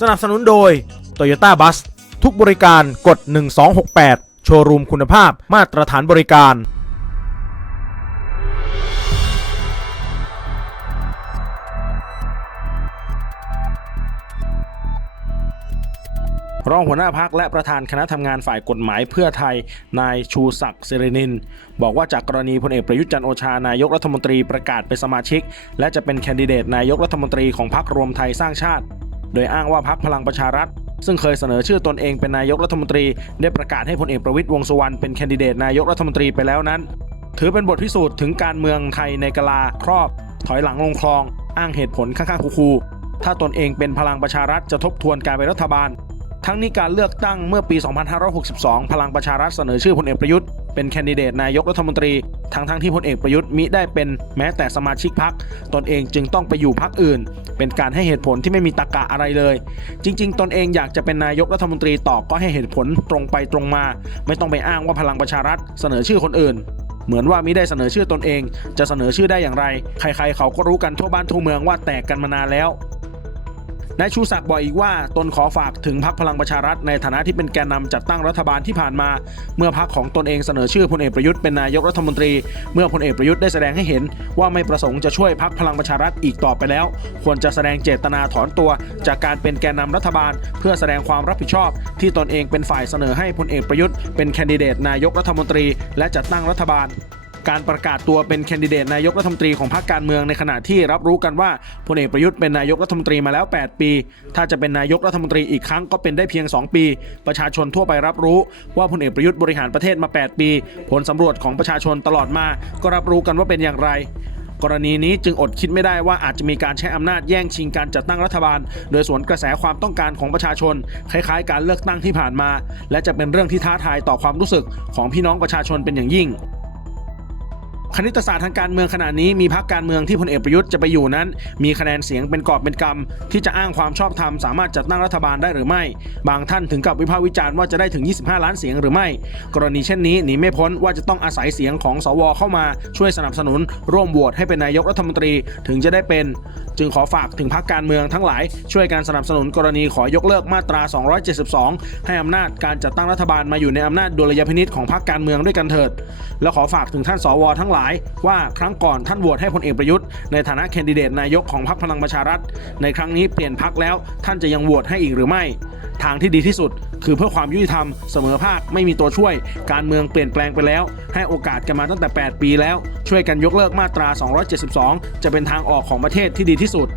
สนับสนุนโดย Toyota Bus ทุกบริการกด 1268 โชว์รูมคุณภาพมาตรฐานบริการ รองหัวหน้าพักและประธานคณะทำงานฝ่ายกฎหมายเพื่อไทย นายชูศักดิ์เซเรนิน บอกว่าจากกรณีพลเอกประยุทธ์จันทร์โอชานายกรัฐมนตรีประกาศเป็นสมาชิก และจะเป็นแคนดิเดตนายกรัฐมนตรีของพรรครวมไทยสร้างชาติ โดยอ้างว่าพักพลังประชารัฐ ซึ่งเคยเสนอชื่อตนเองเป็นนายกรัฐมนตรี ได้ประกาศให้พลเอกประวิตยวงษ์สุวรรณเป็นแคนดิเดตนายกรัฐมนตรีไปแล้วนั้น ถือเป็นบทพิสูจน์ถึงการเมืองไทยในกลาครอบ ถอยหลังลงคลอง อ้างเหตุผลข้างๆคูๆถ้าตนเองเป็นพลังประชารัฐจะทบทวนการเป็นรัฐบาล ทั้งนี้การเลือกตั้งเมื่อปี 2562 พลังประชารัฐเสนอชื่อพลเอกประยุทธ์เป็นแคนดิเดตนายกรัฐมนตรี ทั้งทั้งที่พลเอกประยุทธ์มิได้เป็นแม้แต่สมาชิกพรรคตนเองจึงต้องไปอยู่พรรคอื่น เป็นการให้เหตุผลที่ไม่มีตรรกะอะไรเลย จริง ๆ ตนเองอยากจะเป็นนายกรัฐมนตรีต่อก็ให้เหตุผลตรงไปตรงมา ไม่ต้องไปอ้างว่าพลังประชารัฐเสนอชื่อคนอื่นเหมือนว่ามิได้เสนอชื่อตนเอง จะเสนอชื่อได้อย่างไร ใครๆ เขาก็รู้กันทั่วบ้านทั่วเมืองว่าแตกกันมานานแล้ว นายชูศักดิ์บอกอีกว่าตนขอฝากถึงพักพลังประชารัฐในฐานะที่เป็นแกนนำจัดตั้งรัฐบาลที่ผ่านมา เมื่อพักของตนเองเสนอชื่อพลเอกประยุทธ์เป็นนายกรัฐมนตรี เมื่อพลเอกประยุทธ์ได้แสดงให้เห็น ว่าไม่ประสงค์จะช่วยพักพลังประชารัฐอีกต่อไปแล้ว ควรจะแสดงเจตนาถอนตัว จากการเป็นแกนนำรัฐบาล เพื่อแสดงความรับผิดชอบ ที่ตนเองเป็นฝ่ายเสนอให้พลเอกประยุทธ์เป็นแคนดิเดตนายกรัฐมนตรี และจัดตั้งรัฐบาล การประกาศตัวเป็นแคนดิเดตนายกรัฐมนตรีของพรรคการเมืองในขณะที่รับรู้กันว่าพลเอกประยุทธ์เป็นนายกรัฐมนตรีมาแล้ว 8 ปี ถ้าจะเป็นนายกรัฐมนตรีอีกครั้งก็เป็นได้เพียง 2 ปี ประชาชนทั่วไปรับรู้ ว่าพลเอกประยุทธ์บริหารประเทศมา 8 ปี ผลสำรวจของประชาชนตลอดมา ก็รับรู้กันว่าเป็นอย่างไรกรณีนี้จึงอดคิดไม่ได้ว่าอาจจะมีการใช้อำนาจแย่งชิงการจัดตั้งรัฐบาล โดยสวนกระแสความต้องการของประชาชน คล้ายๆ การเลือกตั้งที่ผ่านมา และจะเป็นเรื่องที่ท้าทายต่อความรู้สึกของพี่น้องประชาชนเป็นอย่างยิ่ง คณิตศาสตร์ทางการเมืองขณะนี้มีพรรคการเมืองที่พลเอกประยุทธ์จะไปอยู่นั้น มีคะแนนเสียงเป็นกอบเป็นกำที่จะอ้างความชอบธรรมสามารถจัดตั้งรัฐบาลได้หรือไม่ บางท่านถึงกับวิพากษ์วิจารณ์ว่าจะได้ถึง 25 ล้านเสียงหรือไม่ กรณีเช่นนี้หนีไม่พ้นว่าจะต้องอาศัยเสียงของสวเข้ามาช่วยสนับสนุน ร่วมโหวตให้เป็นนายกรัฐมนตรีถึงจะได้เป็น จึงขอฝากถึงพรรคการเมืองทั้งหลาย ช่วยการสนับสนุนกรณีขอยกเลิกมาตรา 272 ให้อำนาจการจัดตั้งรัฐบาลมาอยู่ในอำนาจดุลยพินิษของพรรคการเมืองด้วยกันเถิด และขอฝากถึงท่านสวทั้งหลายว่าครั้งก่อนท่านโหวตให้พลเอกประยุทธ์ ในฐานะแคนดิเดตนายกของพรรคพลังประชารัฐ ในครั้งนี้เปลี่ยนพรรคแล้วท่านจะยังโหวตให้อีกหรือไม่ ทางที่ดีที่สุด คือเพื่อความยุติธรรมเสมอภาคไม่มีตัวช่วย การเมืองเปลี่ยนแปลงไปแล้ว ให้โอกาสกันมาตั้งแต่ 8 ปีแล้ว ช่วยกันยกเลิกมาตรา 272 จะเป็นทางออกของประเทศที่ดีที่สุด